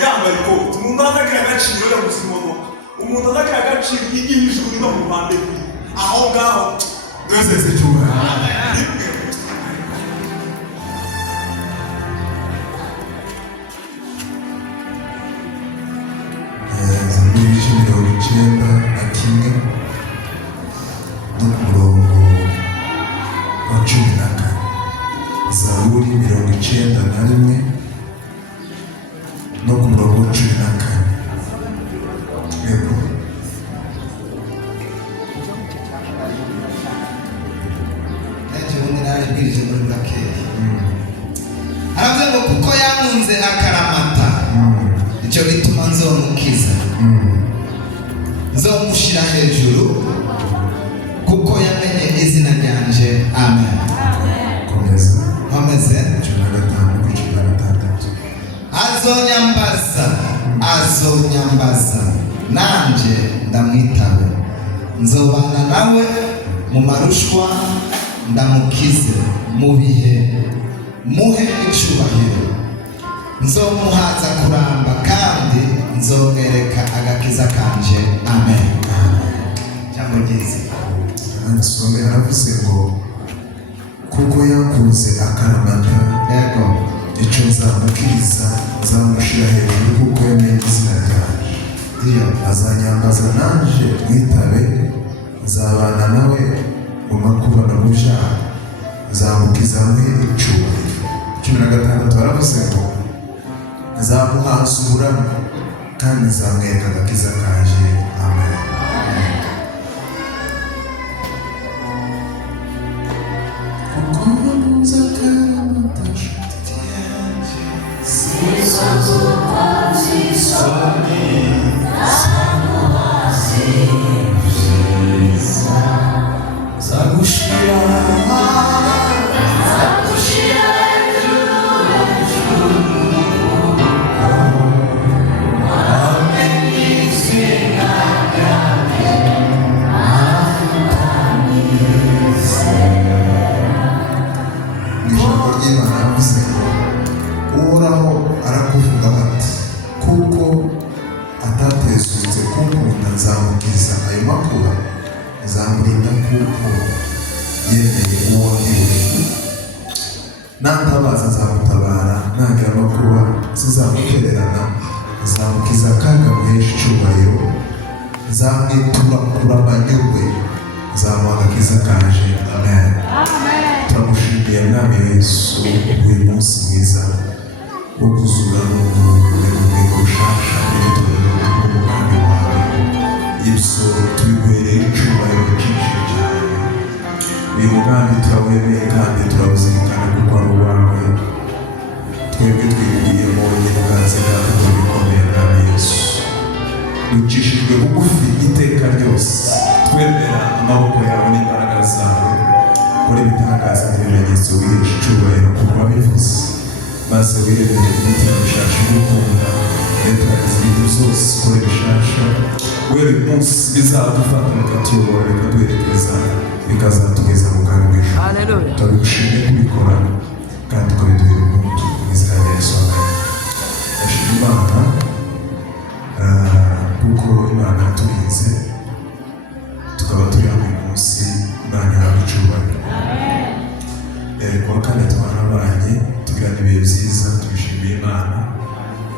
yambaye ikoti, umuntu azakira agaciro yamuze imodoka, umuntu azakira agaciro y'ijuru no mu ruhande rwe, aho ngaho twese cyuma. Zaburi 91 n'umurongo wa 14. Zaburi 91 no ku murongo wa 14. Yego. Bwirije muri Burakeye. Aravuga ngo kuko yankunze akaramata, icyo bituma nzomukiza, nzomushyira hejuru kuko yamenye izina ryanje. Amen. Komeza. Komeze. 15-16. Azonyambaza nanje ndamwitabe, nzobana nawe mu marushwa ndamukize, mu bihe muhe icyubahiro, nzomuhaza kuramba kandi nzomwereka agakiza kanje. Amen. Jambo ryiza. Ansome aravuze ngo kuko yakunze akaramata, yego, icyo nzamukiriza, nzamushyira hejuru kuko yamenye izina ryanjye. Azanyambaza nanje mwitabe, nzabana nawe mu makuba no mu byaha, nzamukiza mwe icyubahiro. 16 baravuze ngo nzamuhaza uburame kandi nzamwereka agakiza kanje. Amen. Kuko yakunze akaramata, Uhoraho arakuvuga ati kuko atatezutse kunkunda, nzamukiza ayo makuba, nzamurinda kuko yemeye uwo ndiwe. Nantabaza nzamutabara, nagira amakuba sizamutererana, nzamukiza akaga muhesha icyubahiro, nzamwitura kuramanyurwe, nzamuha agakiza kanje. Amen. Turamushimiye Mwami Yesu uyu munsi mwiza wo kuzura n'urwego rushasha n'itorero ry'umugambi wawe. Ibyo tubiguhereye icyubahiro cyinshi cyane. Uyu mugambi turawemeye kandi turawuzirikana kuko ari uwawe. Twebwe twigiriyemo nyir'ubwatsi kandi tubikomeye Mwami Yesu. Ducishijwe bugufi iteka ryose, twemera amaboko yawe n'imbaraga zawe. Kora ibitangaza n'ibimenyetso wihesha icyubahiro kuko wabivuze, maze wiremere imitima mishasha y'ugukunda, ureturaniza ibintu byose ukore bishasha. Wewe munsi bizadufata bikatuyobora, bikaduherekeza, bikazatugeza mu bwami bw'ijuru. Turabigushimiye kubikora kandi ukabiduhera ubuntu mu izina rya Yesu. Ndashima Imana kuko Imana yaturinze tukaba turi hano uyu munsi. Imana yawe icyubahiro. Kuwa kane twarabanye tugirana ibihe byiza, twishimiye Imana.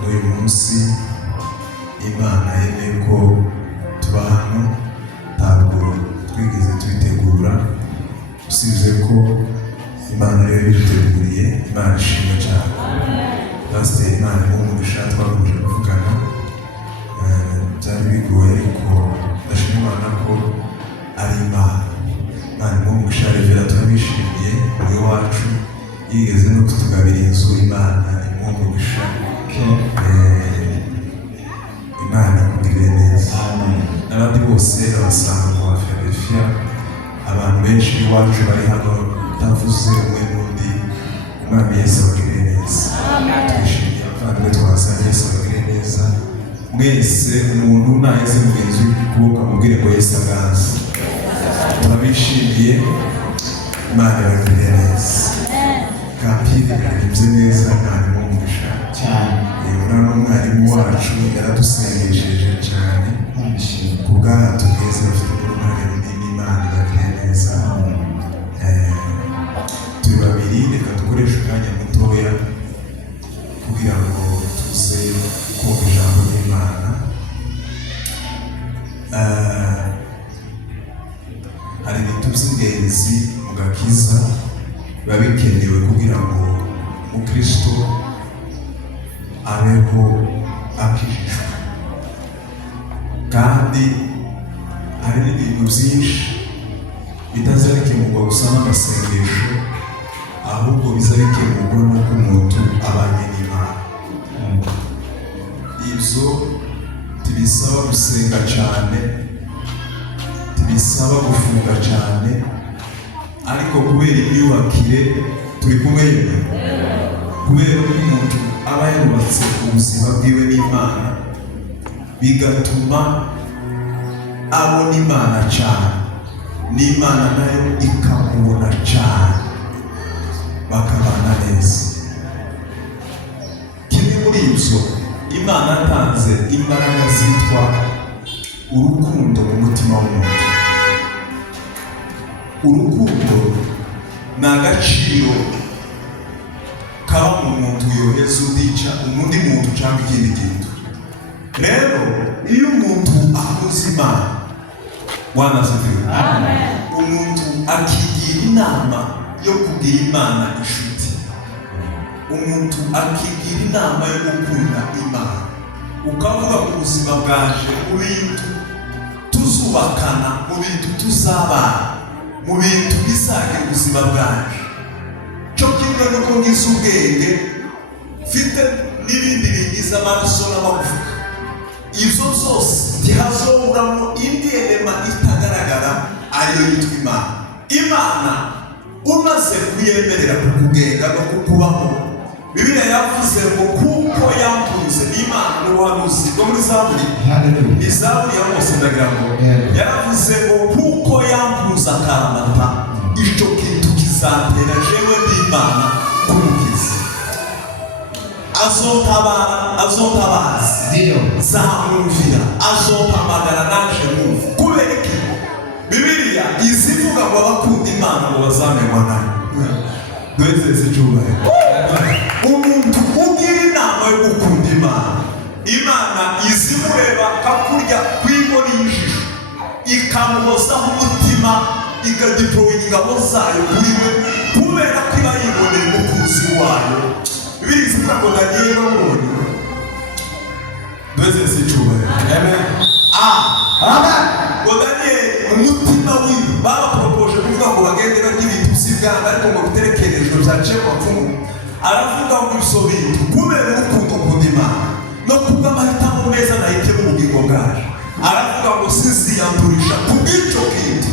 N'uyu munsi Imana yemeye ko tuba hano, ntabwo twigeze tubitegura, usibye ko Imana rero yabiduteguriye. Imana ishimwe cyane. Pasiteri Imana umugisha, twakomeje kuvugana, byari bigoye ariko ndashima Imana ko ari Imana. Imana umugisha, revera turabishimiye muri wacu, yigeze no kutugabira inzu. Imana umugisha. Imana ikugirire neza. N'abandi bose abasanga mu Philadelphia, abantu benshi b'iwacu bari hano, utavuze umwe n'undi, Umwami Yesu abagirire neza. Twishimiye abavandimwe twabasanga, Yesu abagirire neza. Mwese umuntu naheze mugenzi w'ukuboko amubwire ngo Yesu aganze. Turabishimiye. Imana ibagirire neza. Kapire yaribye neza, Imana umugisha cyane. n'umwarimu wacu yaradusengesheje cyane ku bwato bwiza bafite uruhare runini Imana ibagire neza. Turi babiri, reka dukoreshe umwanya mutoya kugira ngo tuze kumva ijambo ry'Imana. Hari ibintu by'ingenzi mu gakiza biba bikenewe kugira ngo umukristo abeho akijijwe, kandi hari n'ibintu byinshi bitaza bikemurwa gusa n'amasengesho, ahubwo biza bikemurwa n'uko umuntu abanye n'Imana. Ibyo tibisaba gusenga cyane, tibisaba gufunga cyane, ariko kubera imyubakire turi kumwe, kubera ko umuntu aba yarubatse ubuzima bwiwe n'Imana, bigatuma abona Imana cyane, n'Imana nayo ikamubona cyane, bakabana neza. Kimwe muri ibyo, Imana yatanze imbaraga zitwa urukundo mu mutima w'umuntu. Urukundo ni agaciro kaba mu muntu yoheza udica undi muntu cyangwa ikindi kintu. Rero iyo umuntu ahuza Imana, wanazibira umuntu akigira inama yo kugira Imana inshuti, umuntu akigira inama yo gukunda Imana, ukavuga ku buzima bwaje, mu bintu tuzubakana, mu bintu tuzabana, mu bintu bizagira ubuzima bwaje. Cyo kimwe nuko ngize ubwenge mfite n'ibindi bigize amaraso n'amagufa, ibyo byose ntihazoburamo indi elema itagaragara ariyo yitwa Imana. Imana umaze kuyemerera kukugenga no kukubaho, Bibiliya yavuze ngo kuko yampunze n'Imana n'ubuhanuzi bwo muri Zaburi, Zaburi ya Mose ndagira ngo yaravuze ngo kuko yampunze akaramata, icyo kintu kizatera jewe n'Imana kumukiza. Azotabaza zamwumvira, azohamagara naje mwumva. Kubera iki? Bibiliya izivuga ngo abakunda Imana ngo bazamenywa nayo. Twese icyubahiro. Umuntu ugira inama yo gukunda Imana, Imana izimureba kakurya kw'ingoni y'ijisho, ikamuhozaho umutima, ikadiployinga ingabo zayo kuri we, kubera ko iba yiboneye umukunzi wayo. Bibiliya ivuga ngo Daniyeli bamubonye. Twese icyubahiro. Amen. Ngo Daniyeli umutima wiwe babaporopoje kuvuga ngo bagende barya ibintu by'ibwami, ariko ngo biterekerejwe byaciye ku bapfumu. Aravuga ngo ibyo bintu kubera urukundo ukunda Imana no kubw'amahitamo meza nahitemo ubugingo bwaje, aravuga ngo siziyandurisha kubw'icyo kintu.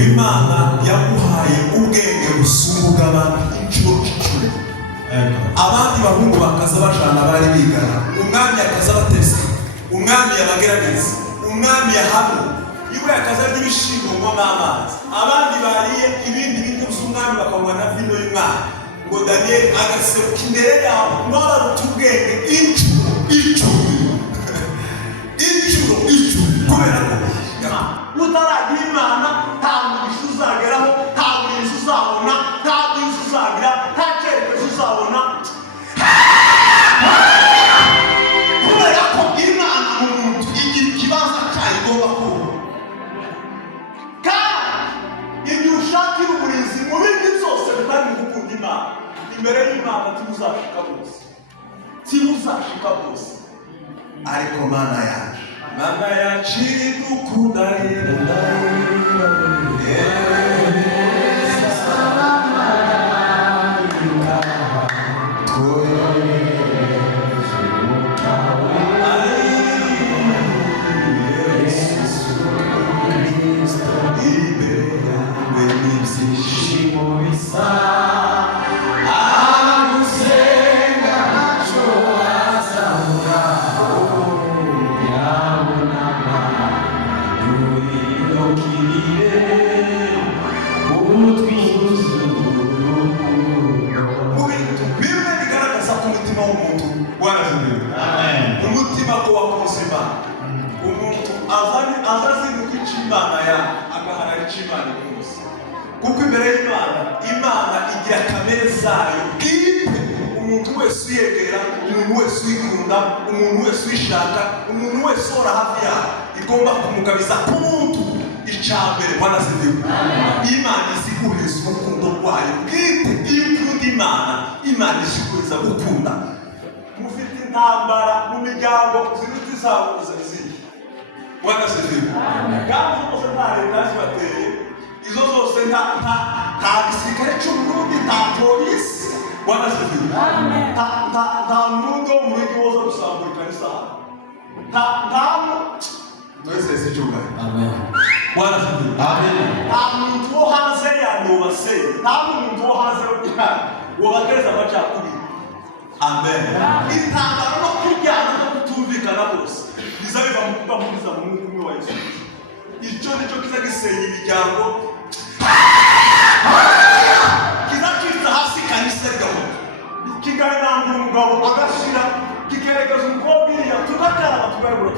Imana yaguhaye ubwenge busumbuka abandi inshuro icumi. Abandi bahungu bakaza bajana bari bigana, umwami akaza batese, umwami yabagerageza, umwami yahamwe, iwe akaza arya ibishimbo ngo n'amazi. Abandi bariye ibindi bintu by'umwami bakanywa na vino y'umwami. Ngo Daniyeli agaseruka imbere yabo n'abaruta ubwenge inshuro icumi. Inshuro icumi. Kubera ko utaragira Imana nta mugisha uzageraho, nta bwiza uzabona, nta bwiza uzagira, nta cyerekezo uzabona. Kubera ko Imana mu muntu igira ikibanza cyayo igomba kuba, kandi igihe ushakira uburinzi mu bindi byose bitari mu gukunda Imana, imbere y'Imana ntibuzashika bwose, ntibuzashika bwose. Ariko Mana yaje, Mana yaciri dukunda rero ndahera cy'Imana rwose, kuko imbere y'Imana, Imana igira kamere zayo bwite. Umuntu wese uyegera, umuntu wese uyikunda, umuntu wese uyishaka, umuntu wese uhora hafi yayo, igomba kumugabiza ku muntu icyambere. Bwana asifiwe. Imana izi guheza urukundo rwayo bwite. Iyo ukunda Imana, Imana izi guheza gukunda. Mufite intambara mu miryango ziruta izabo zizindi. Bwana asifiwe. Kandi zose nta leta zibateye, izo zose nta gisirikare cy'Uburundi, nta polisi. Bwana asifiwe. Nta muntu wo mu rugo woza gusambura ikanisa. Mwese se cyumba. Amen. Bwana asifiwe. Amen. Nta muntu wo hanze yanobase, nta muntu wo hanze wobagereza amacakubiri. Amen. Intambara no kujyana no kutumvikana bose bizabiva mu kubahuriza mu mwuka umwe wa Yesu. Icyo nicyo kiza gisenya imiryango, kizacitsa hasi kanisa rigahora, kigahinambura umugabo agashira, kikerekeza umukobwa iriya, tugakaraba tugarigura,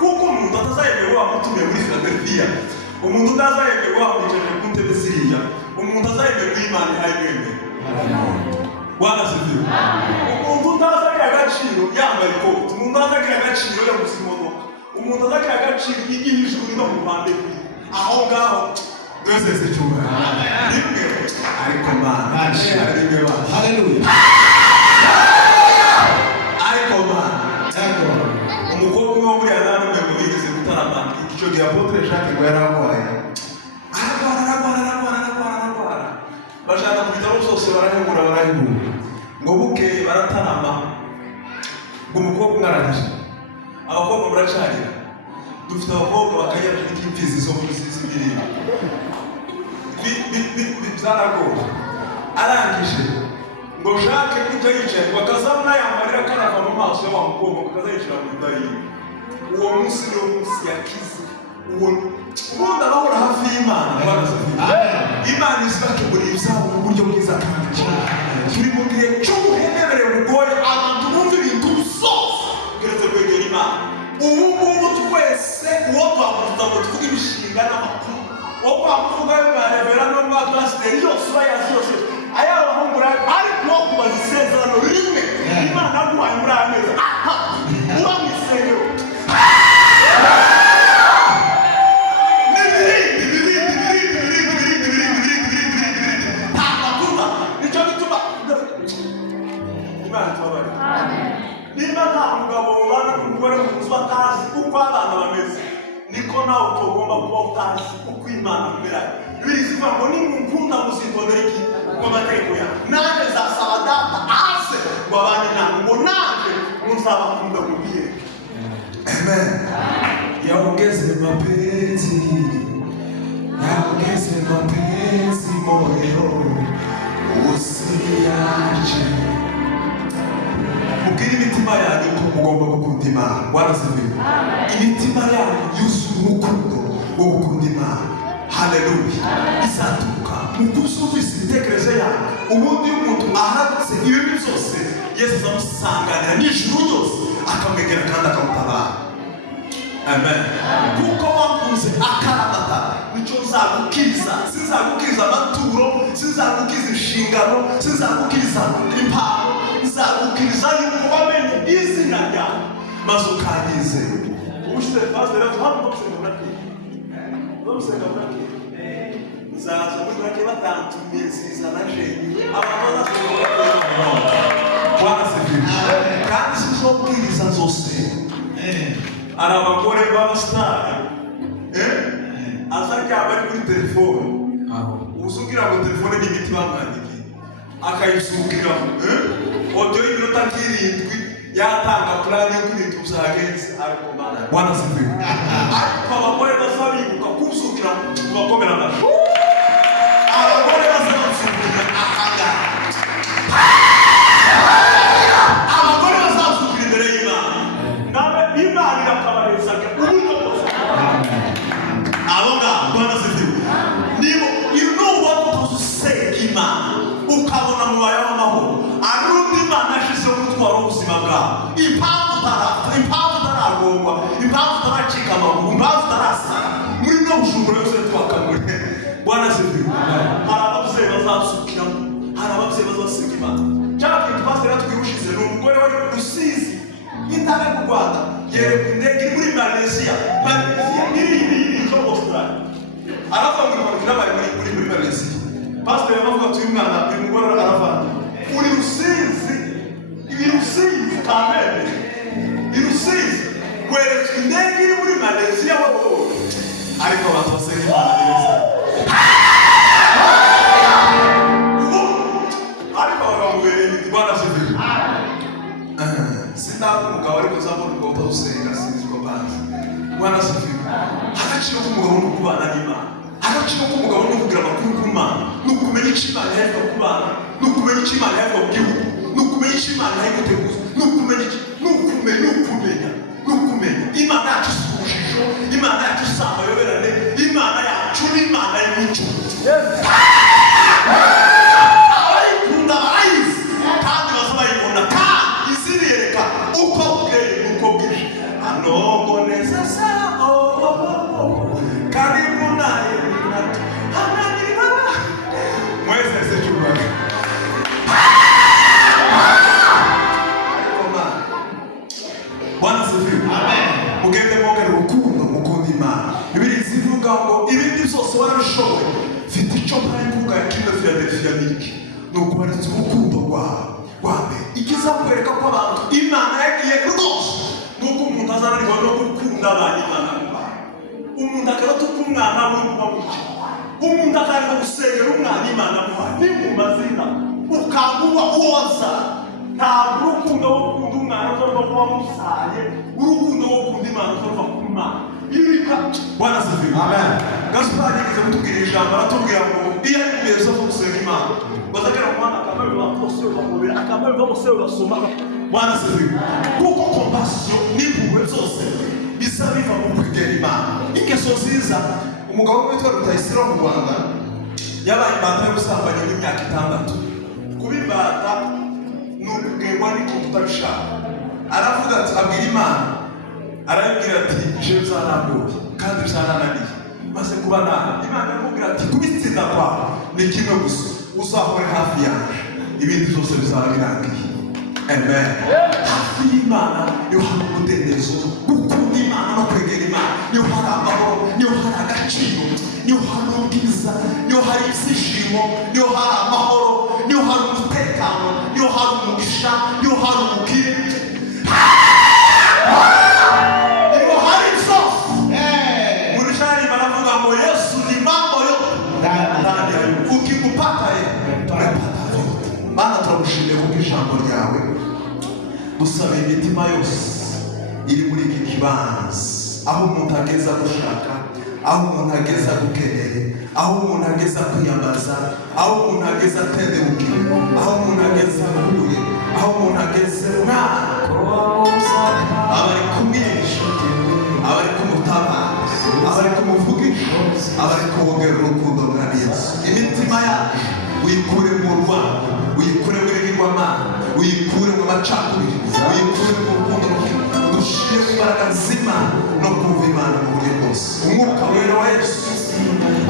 kuko umuntu atazayemerwa wamutumiye muri Philadelphia, umuntu utazayemerwa wamwicaje ku ntebe ziriya, umuntu azayemerwa Imana ihayemere. Bwana asifiwe. Umuntu utazagira agaciro yambaye ikoti, umuntu utazagira agaciro yaguze imodoka, umuntu utazagira agaciro igihe ijuru no mu ruhande rwe, aho ngaho twese se cyumba. Rimwe ariko Mana rimwe ba. Haleluya. Ariko Mana umukobwa umwe wo muri Adana umwe mu bigeze gutarama icyo gihe Apotre Jacques ngo yaramuhaye aragwara bashaka ku bitaro byose barahebura ngo bukeye baratarama ngo umukobwa umwarangije. Abakobwa muracarira, dufite abakobwa bakagera n'imfizi zo muri z'ibirimo byaragoye. Arangije ngo Jacques kujya yicaye bakazabona yamarira karava mu maso y'awa mukobwa bakazayicira mu ndahiro. Uwo munsi niwo munsi yakize. Ubundi abahora hafi y'Imana Imana izibakemurira ibyabo mu buryo bwiza kandi cyane. Turi mu gihe cy'ubuhenebere bugoye, abantu bumva ibintu byose keretse kwegera Imana. Ubu ngubu twese uwo twavuga ngo tuvuge imishinga n'amakuru, uwo twavuga y'amarevera no mu pasiteri yose urayazi yose, ayabahungura ariko wo kubaza isezerano rimwe Imana aguhaye muri aya mezi uba mu isengero nimba nta mugabo ubana n'umugore mu nzu batazi uko abana bameze, niko nawe utagomba kuba utazi uko Imana imera. Bibiri zivuga ngo nimukunda muzitondera iki ku mategeko yawe, nanjye zasaba data aze ngo abane namwe, ngo nanjye muzabakunda mubwire. Amen. Yaongeze mapenzi moyo, usiache. Mubwire imitima yanyu ko mugomba gukunda Imana. Bwana asifiwe. Imitima yanyu yuzuye urukundo rwo gukunda Imana. Haleluya. Izaturuka mu gusubisa imitekerereze yanyu. Ubundi umuntu aharatse ibibi byose, Yesu azamusanganira n'ijuru ryose akamwegera kandi akamutabara. Amen. Kuko wakunze akaramata, nicyo nzagukiriza. Sinzagukiriza amaturo, sinzagukiriza inshingano, sinzagukiriza impano, nzagukiriza yuko wamenye izina ryawe maze ukanyizera. Ubushize pastor rero hano gusenga burake. Gusenga burake. Nzaza muri burake batantumiye zizana jenyi. Abantu bazasenga burake. Bwana asifiwe. Kandi sinzobwiriza zose. Ari abagore b'abasitari azaryama ari kuri telefone, uzugira ngo telefone n'imiti bamwandikiye akayisukiraho audio y'iminota nk'irindwi yatanga plan yo kuri YouTube zagenze. Ariko Bwana asifiwe. Ariko abagore bazabibuka kusukira mu bakomera amashyi, abagore bazasukira ahanga, abagore bazasukira imbere y'Imana, nawe Imana irakabarezaga uburyo bwose. Abonga Bwana asifiwe. You know what to say Imana ukabona mu bayamahoro arundi Imana yashizeho umutwaro w'ubuzima bwawe. Impamvu utarapfa, impamvu utaragongwa, impamvu utaracika amaguru, impamvu utarasara muri no bujumbura yose twakamuri yereka indege iri muri Malaysia iri muri Australia aravuga ngo impanuka irabaye muri Malaysia. Pastor yamavuga ati uyu mwana uyu mugore aravanga uri Rusizi ibi Rusizi kamere Rusizi wereka indege iri muri Malaysia wowe ariko batoseka Imana neza ariko bamubereye Bwana asifiwe. Sindaba umugabo ariko uzabona ubwo usenga sinzi ko banza Bwana asifiwe. Agaciro k'umugabo no kubana n'Imana, agaciro k'umugabo no kugira amakuru ku Mana, no kumenya icyo Imana yavuga ku bana, no kumenya icyo Imana yavuga ku gihugu, no kumenya icyo Imana yaguteguza, no kumenya Imana yacu si urujijo, Imana yacu si amayoberane, Imana yacu ni Imana y'umucyo. Abayikunda barayizi kandi bazabayibona kandi izibiyereka uko bweye uko bwije. Anongoneza sao karibu naye ananiba mwese sechubaga Bwana asifiwe. Amen. Mugende mwongere urukundo mukunda Imana. Bibiliya ivuga ngo ibindi byose warabishoboye. Fite icyo mpamvuga ya Philadelphia niki. Nuko baritse urukundo rwawe. Ikiza kwereka ko abantu Imana yagiye rwose. Nuko umuntu azanirwa no gukunda abantu Imana. Umuntu akarota umwana w'umuki. Umuntu akareka gusengera umwana Imana muha. Ni mu mazina. Ukanguwa uwoza. Ntabwo urukundo wo gukunda umwana uzava kuba musaye, urukundo wo gukunda Imana uzava ku Mana. Irika Bwana asifiwe. Amen. Gaspar yigeze kutubwira ijambo aratubwira ngo iyo ari imbere zo gusenga Imana bazagera ku Mana akamara bose bamubera akamara bose basoma. Bwana asifiwe. Kuko compassion n'impuhwe zose bisa biva mu kwegera Imana. Ingeso nziza umugabo witwa Rutayisire mu Rwanda yabaye imbata y'ubusambanyi y'imyaka 6. Kubimbata n'ubwegwa n'ikintu utabishaka. Aravuga ati abwira Imana arabwira ati je bizanambuye kandi bizanananiye maze kuba nawe Imana aramubwira ati kubitsinda kwawe ni kimwe gusa uzahore hafi yanjye ibindi byose bizaba birangiye. Amen. Hafi y'Imana niho hari umudendezo, gukunda Imana no kwegera Imana niho hari amahoro, niho hari agaciro, niho hari ubwiza, niho hari ibyishimo, niho hari amahoro, niho hari umutekano, niho hari umugisha, niho hari ubukire, niho hari byose. Muri shari baravuga ngo Yesu ni mambo yote ndani ya Yesu. Ukimupata yeye unapata vyote. Maana turagushimiye kuko ijambo ryawe dusaba imitima yose iri muri iki kibanza, aho umuntu ageza gushaka, aho umuntu ageza gukenera, aho umuntu ageza kwiyambaza, aho umuntu ageza atendebukire, aho umuntu ageza ahuye, aho umuntu ageze abari kumwigisha, abari kumutabaza, abari kumuvugisha, abari kubongera urukundo rwa Yesu. Imitima yacu uyikure mu rwango, uyikure muri bigwamana, uyikure mu macakubiri, uyikure mu rukundo dushire imbaraga z'Imana no kumva Imana mu buryo bwose. Umwuka wera wa Yesu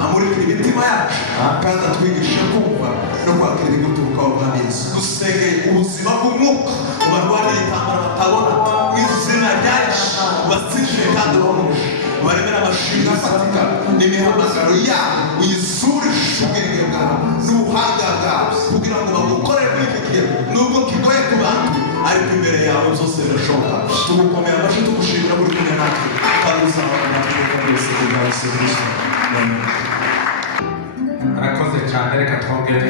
amurikira imitima yacu kandi atwigishe kumva no kwakira ibiguturukaho bwa Yesu. Dusengeye ubuzima bw'umwuka ubarwanira intambara batabona mu izina rya Yesu, ubasije kandi ubahonoshe, ubaremere amashinga afatika n'imihamagaro yabo, uyizurishe ubwenge bwawe n'ubuhanga bwawe kugira ngo bagukorere muri iki gihe nubwo kigoye ku bantu ariko imbere yawe byose birashoboka. Tugukomeye amashyi tugushimira buri kumwe natwe kandi uzabana natwe wese kugira ngo Yesu Kristo. Arakoze cyane, reka twongere